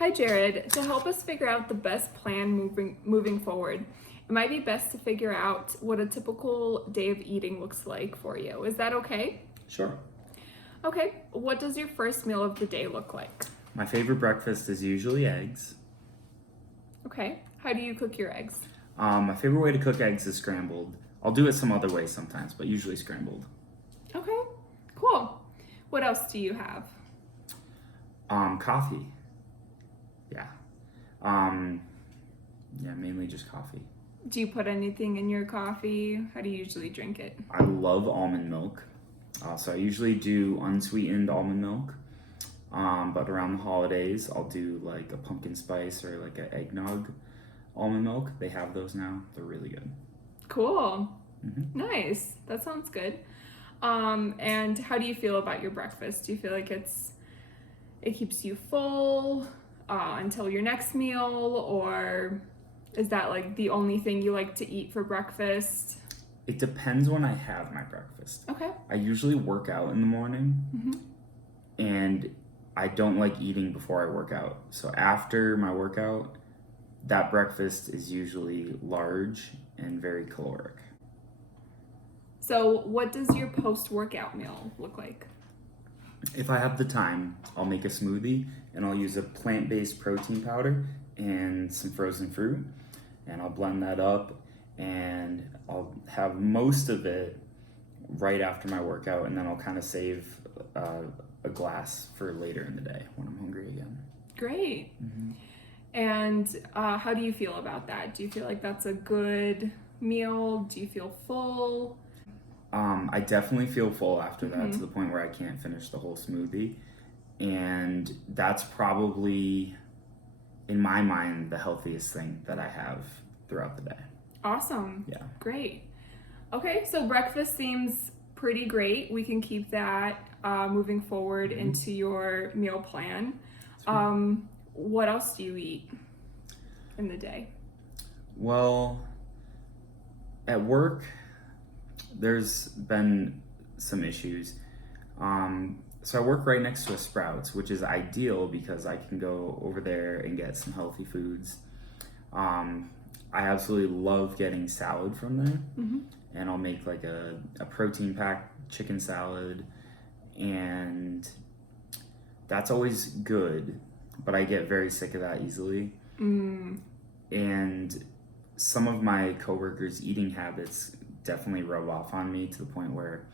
Hi Jared. To help us figure out the best plan moving forward, it might be best to figure out what a typical day of eating looks like for you. Is that okay? Sure. Okay. What does your first meal of the day look like? My favorite breakfast is usually eggs. Okay. How do you cook your eggs? My favorite way to cook eggs is scrambled. I'll do it some other ways sometimes, but usually scrambled. Okay. Cool. What else do you have? Coffee. Yeah. Yeah, mainly just coffee. Do you put anything in your coffee? How do you usually drink it? I love almond milk. So I usually do unsweetened almond milk. But around the holidays, I'll do like a pumpkin spice or like an eggnog almond milk. They have those now. They're really good. Cool. Mm-hmm. Nice. That sounds good. And how do you feel about your breakfast? Do you feel like it keeps you full until your next meal, or is that like the only thing you like to eat for breakfast? It depends when I have my breakfast. Okay. I usually work out in the morning, Mm-hmm. and I don't like eating before I work out. So after my workout, that breakfast is usually large and very caloric. So what does your post-workout meal look like? If I have the time, I'll make a smoothie and I'll use a plant-based protein powder and some frozen fruit, and I'll blend that up and I'll have most of it right after my workout, and then I'll kind of save a glass for later in the day when I'm hungry again. Great. Mm-hmm. And how do you feel about that? Do you feel like that's a good meal? Do you feel full? I definitely feel full after that, Mm-hmm. to the point where I can't finish the whole smoothie. And that's probably, in my mind, the healthiest thing that I have throughout the day. Awesome. Yeah. Great. Okay, so breakfast seems pretty great. We can keep that moving forward into your meal plan. What else do you eat in the day? Well, at work, there's been some issues. So I work right next to a Sprouts, which is ideal because I can go over there and get some healthy foods. I absolutely love getting salad from there. Mm-hmm. And I'll make like a protein packed chicken salad, and that's always good, but I get very sick of that easily. And some of my coworkers' eating habits definitely rub off on me, to the point where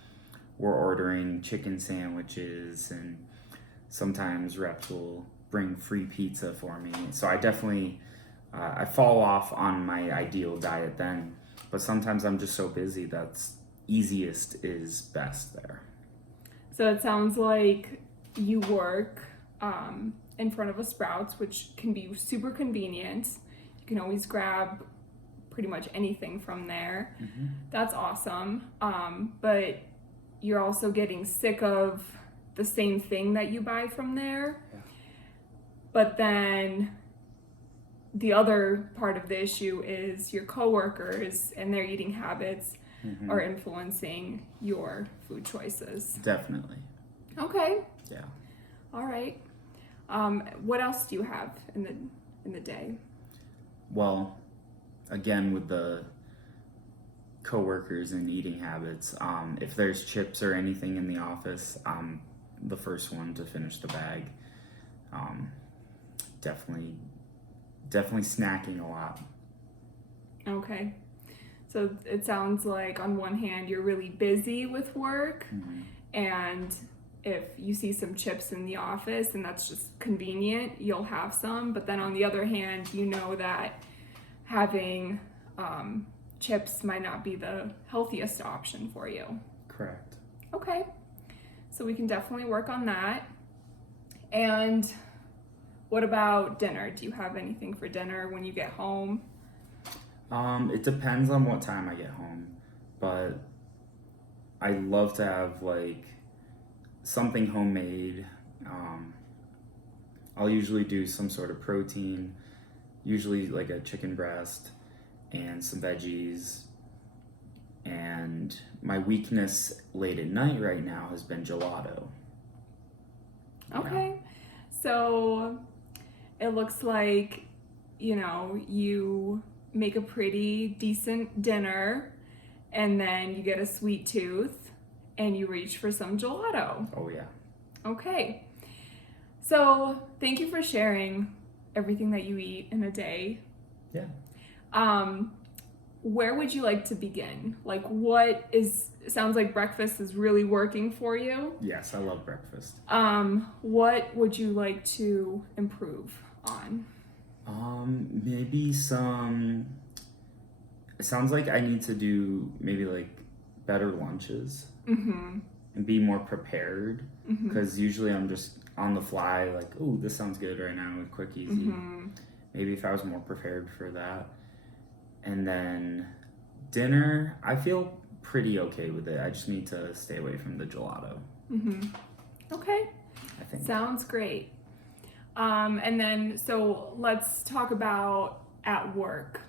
we're ordering chicken sandwiches, and sometimes reps will bring free pizza for me. So I definitely I fall off on my ideal diet then, but sometimes I'm just so busy that's easiest is best there. So it sounds like you work in front of a Sprouts, which can be super convenient. You can always grab pretty much anything from there. Mm-hmm. That's awesome. But you're also getting sick of the same thing that you buy from there. Yeah. But then the other part of the issue is your coworkers and their eating habits Mm-hmm. are influencing your food choices. Definitely. Okay. Yeah. All right. What else do you have in the day? Well, again, with the coworkers and eating habits, if there's chips or anything in the office, I'm the first one to finish the bag. Definitely snacking a lot. Okay. So it sounds like on one hand you're really busy with work, Mm-hmm. and if you see some chips in the office and that's just convenient, you'll have some. But then on the other hand, you know that having chips might not be the healthiest option for you. Correct. Okay. So we can definitely work on that. And what about dinner? Do you have anything for dinner when you get home? It depends on what time I get home, but I love to have like something homemade. I'll usually do some sort of protein, usually like a chicken breast and some veggies. And my weakness late at night right now has been gelato. Okay. So It looks like, you make a pretty decent dinner and then you get a sweet tooth and you reach for some gelato. Oh, yeah. Okay. So thank you for sharing everything that you eat in a day. Yeah. Where would you like to begin? Like, sounds like breakfast is really working for you. Yes, I love breakfast. What would you like to improve on? Maybe some. It sounds like I need to do maybe like better lunches Mm-hmm. and be more prepared Mm-hmm. because usually I'm just on the fly, like, oh, this sounds good right now, quick, easy. Mm-hmm. Maybe if I was more prepared for that. And then dinner, I feel pretty okay with it. I just need to stay away from the gelato, Mm-hmm. Okay. I think. Sounds great. And then, so let's talk about at work.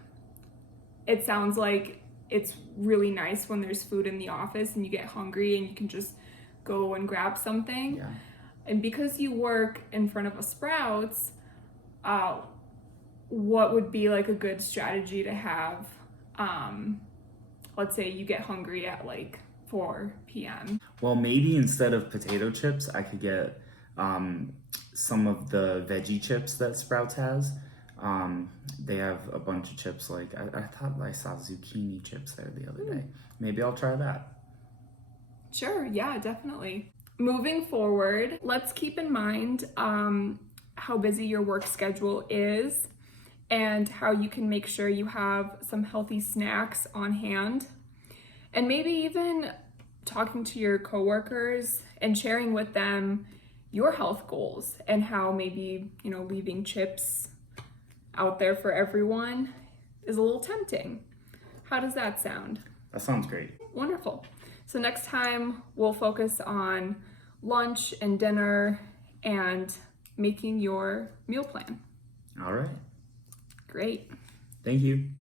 It sounds like it's really nice when there's food in the office and you get hungry and you can just go and grab something. Yeah. And because you work in front of a Sprouts, what would be like a good strategy to have? Let's say you get hungry at like 4 p.m. Well, maybe instead of potato chips, I could get some of the veggie chips that Sprouts has. They have a bunch of chips. Like I thought I saw zucchini chips there the other day. Maybe I'll try that. Sure, yeah, definitely. Moving forward, let's keep in mind how busy your work schedule is and how you can make sure you have some healthy snacks on hand. And maybe even talking to your coworkers and sharing with them your health goals and how maybe, leaving chips out there for everyone is a little tempting. How does that sound? That sounds great. Wonderful. So next time we'll focus on lunch and dinner and making your meal plan. All right. Great. Thank you.